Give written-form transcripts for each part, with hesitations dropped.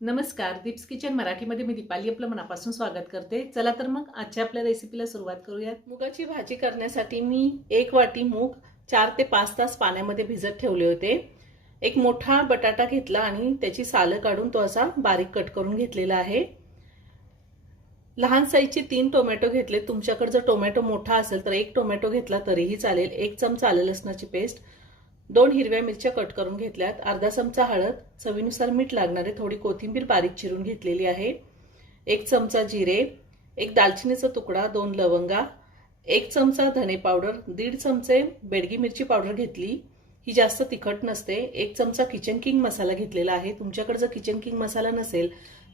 नमस्कार, दीप्स किचन मराठीमध्ये मी दीपाली आपलं मनापासून स्वागत करते। चला तर मग आजच्या आपल्या रेसिपीला सुरुवात करूयात। मुगाची भाजी करण्यासाठी मी 1 वाटी मूग 4 ते 5 तास पाण्यामध्ये भिजत ठेवले होते। एक मोठा बटाटा घेतला आणि त्याची सालं काढून तो असा बारीक कट करून घेतलेला आहे। लहान साईजचे 3 टोमॅटो घेतले। तुमच्याकडे जर टोमॅटो मोठा असेल तर 1 टोमॅटो घेतला तरीही चालेल। 1 चमचा आलं लसणाची पेस्ट, 2 हिरव्या मिरच्या कट करून घेतल्यात, अर्धा चमचा हळद, चवीनुसार मीठ लागणार आहे, थोडी कोथिंबीर बारीक चिरून घेतलेली आहे, 1 चमचा जिरे, 1 दालचिनीचा तुकडा, 2 लवंगा, 1 चमचा धने पावडर, 1.5 चमचे बेडगी मिरची पावडर घेतली, ही जास्त तिखट नसते, 1 चमचा किचन किंग मसाला घेतलेला आहे। तुमच्याकडे जर किचन किंग मसाला नसेल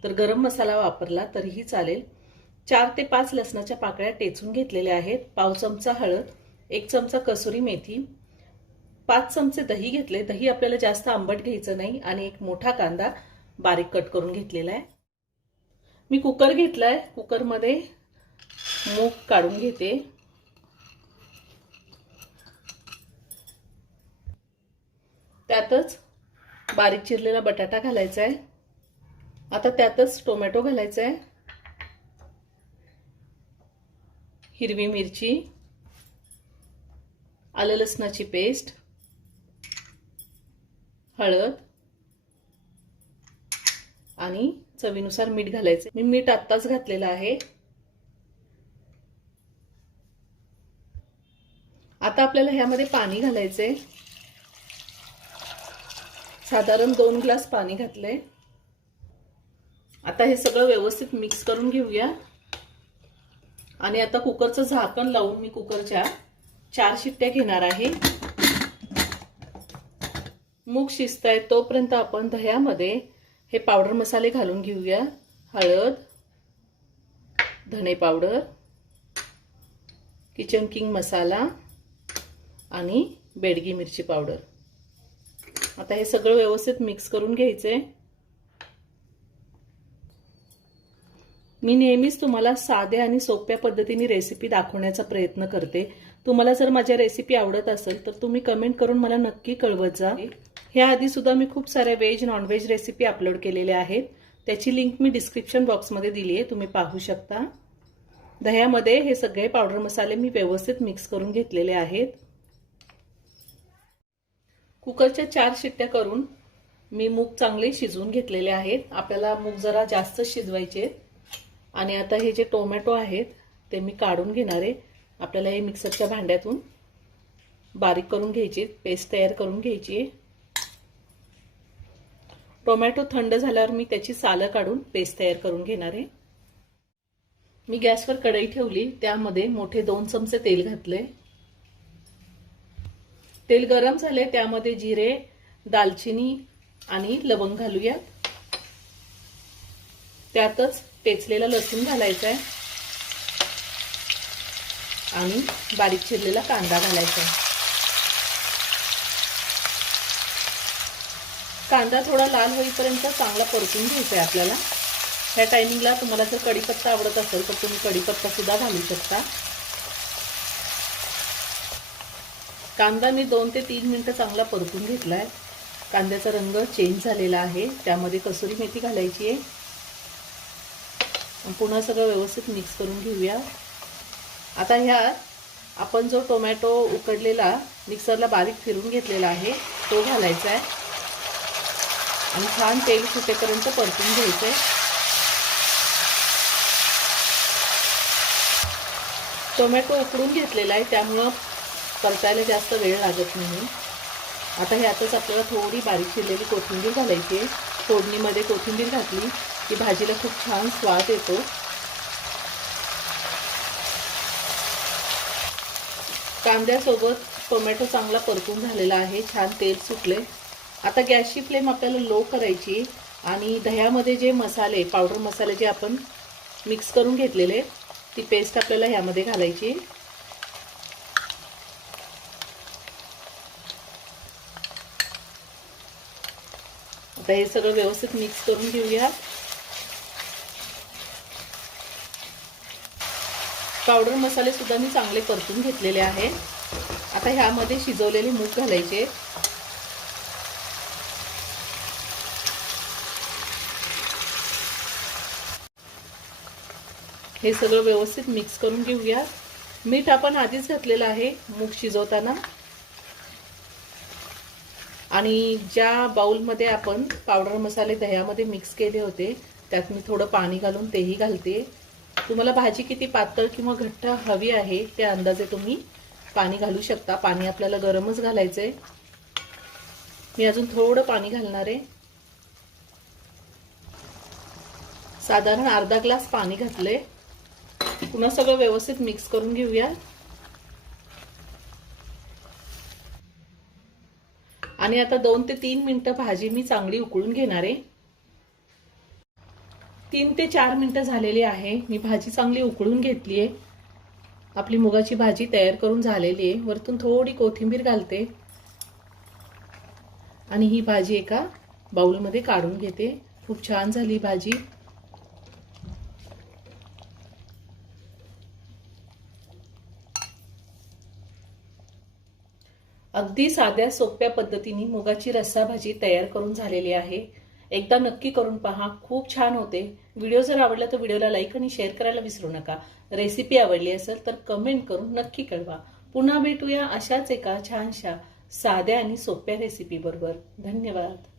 तर गरम मसाला वापरला तरीही चालेल। 4 ते 5 लसणाच्या पाकळ्या टेचून घेतलेल्या आहेत, पाव चमचा हळद, 1 चमचा कसुरी मेथी, 5 चमचे दही घेतले। दही आपल्याला जास्त आंबट घ्यायचं नाही आणि 1 मोठा कांदा बारीक कट करून घेतलेला आहे। मी कुकर घेतलाय, कुकर मध्ये मूग काढून घेते। त्यातच बारीक चिरलेला बटाटा घालायचा आहे। आता त्यातच टोमॅटो घालायचा आहे, हिरवी मिरची, आलं लसणाची पेस्ट, हळद आणि चवीनुसार मीठ घालायचे। मी मीठ आत्ताच घातलेलं आहे। आता आपल्याला ह्यामध्ये पाणी घालायचे, साधारण 2 ग्लास पाणी घातले। आता हे सगळं व्यवस्थित मिक्स करून घेऊया आणि आता कुकरचं झाकण लावून मी कुकरच्या 4 शिट्ट्या घेणार आहे। मूग शिजताय तोपर्यंत आपण दह्यामध्ये हे पावडर मसाले घालून घेऊया। हळद, धने पावडर, किचन किंग मसाला आणि बेडगी मिरची पावडर। आता हे सगळं व्यवस्थित मिक्स करून घ्यायचे। मी नेहमीच तुम्हाला साध्या आणि सोप्या पद्धतीने रेसिपी दाखवण्याचा प्रयत्न करते। तुम्हाला जर माझ्या रेसिपी आवडत असेल तर तुम्ही कमेंट करून मला नक्की कळवत जा। ह्या आधी सुद्धा मी खूप साऱ्या veg non veg recipe upload केलेल्या आहेत, त्याची लिंक मी डिस्क्रिप्शन बॉक्समध्ये दिली आहे, तुम्ही पाहू शकता। दह्यामध्ये हे सगळे पावडर मसाले मी व्यवस्थित मिक्स करून घेतलेले आहेत। कुकरच्या 4 शिट्ट्या करून मी मूग चांगले शिजवून घेतलेले आहेत। आपल्याला मूग जरा जास्त शिजवायचे आणि आता हे जे टोमॅटो आहेत ते मी काढून घेणार आहे। आपल्याला हे मिक्सरच्या भांड्यातून बारीक करून घ्यायचे, पेस्ट तयार करून घ्यायची। टोमॅटो थंड झाल्यावर मी त्याची सालं काढून पेस्ट तयार करून घेणार आहे। मी गॅसवर कढई ठेवली, त्यामध्ये मोठे 2 चमचे तेल घातले। तेल गरम झाले, त्यामध्ये जिरे, दालचिनी आणि लवंग घालूया। त्यातच टेचलेला लसूण घालायचा आहे आणि बारीक चिरलेला कांदा घालायचा आहे। कांदा थोडा लाल होईपर्यंत चांगला परतून घ्यायचा आहे आपल्याला। ह्या टायमिंगला तुम्हाला जर कढीपत्ता आवडत असेल तर तुम्ही कढीपत्ता सुद्धा घालू शकता। कांदा मी 2 ते 3 मिनिटं चांगला परतून घेतलाय। कांद्याचा रंग चेंज झालेला आहे, त्यामध्ये कसुरी मेथी घालायची आहे। पुन्हा सगळं व्यवस्थित मिक्स करून घेऊया। आता ह्यात आपण जो टोमॅटो उकडलेला मिक्सरला बारीक फिरून घेतलेला आहे तो घालायचा आहे आणि छान तेल सुटेपर्यंत परतून घ्यायचे। टोमॅटो उकडून घेतलेला आहे, त्यामुळे परतायला जास्त वेळ लागत नाही। आता ह्यातच आपल्याला थोडी बारीक चिरलेली कोथिंबीर घालायची आहे। फोडणीमध्ये कोथिंबीर घातली की भाजीला खूप छान स्वाद येतो। कांद्यासोबत टोमॅटो चांगला परतून झालेला आहे, छान तेल सुटले। आता गॅसची फ्लेम आपल्याला लो करायची आणि दह्यामध्ये जे मसाले पावडर मसाले जे आपण मिक्स करून घेतलेले ती पेस्ट आपल्याला ह्यामध्ये घालायची। आता हे सगळं व्यवस्थित मिक्स करून घेऊया। पावडर मसाले सुद्धा मी चांगले परतून घेतलेले आहे। आता ह्यामध्ये शिजवलेले मूग घालायचे। हे सगळं व्यवस्थित मिक्स करून घेऊया। मीठ आपण आधीच घातलेलं आहे मूग शिजवताना। आणि ज्या बाउलमध्ये आपण पावडर मसाले दह्यामध्ये मिक्स केले होते त्यात मी थोडं पाणी घालून तेही घालते। तुम्हाला भाजी किती पातळ किंवा घट्ट हवी आहे त्या अंदाजे तुम्ही पाणी घालू शकता। पाणी आपल्याला गरमच घालायचंय। मी अजून थोडं पाणी घालणार आहे। साधारण अर्धा ग्लास पाणी घातले। पुन्हा सगळं व्यवस्थित मिक्स करून घेऊया। आणि आता 2 ते 3 मिनिटं भाजी मी चांगली उकळून घेणार आहे। 3 ते 4 मिनिटं झालेली आहे। मी भाजी चांगली उकळून घेतली आहे। आपली मुगाची भाजी तयार करून झालेली आहे। वरतून थोडी कोथिंबीर घालते आणि ही भाजी एका बाउलमध्ये काढून घेते। खूप छान झाली भाजी। अगदी साध्या सोप्या पद्धतीने मुगाची रस्सा भाजी तयार करून झालेली आहे। एकदा नक्की करून पहा, खूप छान होते। व्हिडिओ जर आवडला तर व्हिडिओला लाईक आणि शेअर करायला विसरू नका। रेसिपी आवडली असेल तर कमेंट करून नक्की कळवा। पुन्हा भेटूया अशाच एका छानशा साध्या आणि सोप्या रेसिपी बरोबर। धन्यवाद।